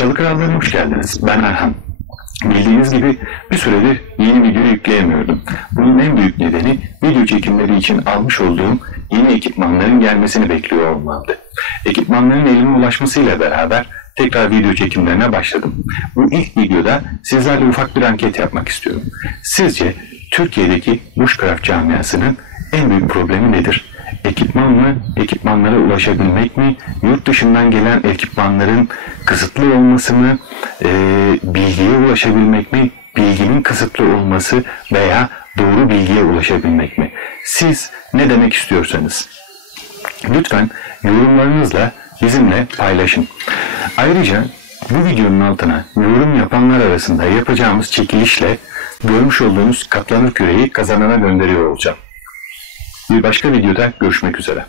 Çalı Kralları'na hoş geldiniz. Ben Erhan. Bildiğiniz gibi bir süredir yeni video yükleyemiyordum. Bunun en büyük nedeni video çekimleri için almış olduğum yeni ekipmanların gelmesini bekliyor olmamdı. Ekipmanların elime ulaşmasıyla beraber tekrar video çekimlerine başladım. Bu ilk videoda sizlerle ufak bir anket yapmak istiyorum. Sizce Türkiye'deki Bushcraft camiasının en büyük problemi nedir? Ekipman mı, ekipmanlara ulaşabilmek mi, yurt dışından gelen ekipmanların kısıtlı olması mı, bilgiye ulaşabilmek mi, bilginin kısıtlı olması veya doğru bilgiye ulaşabilmek mi? Siz ne demek istiyorsanız lütfen yorumlarınızla bizimle paylaşın. Ayrıca bu videonun altına yorum yapanlar arasında yapacağımız çekilişle görmüş olduğunuz katlanır küreği kazanana gönderiyor olacağım. Bir başka videoda görüşmek üzere.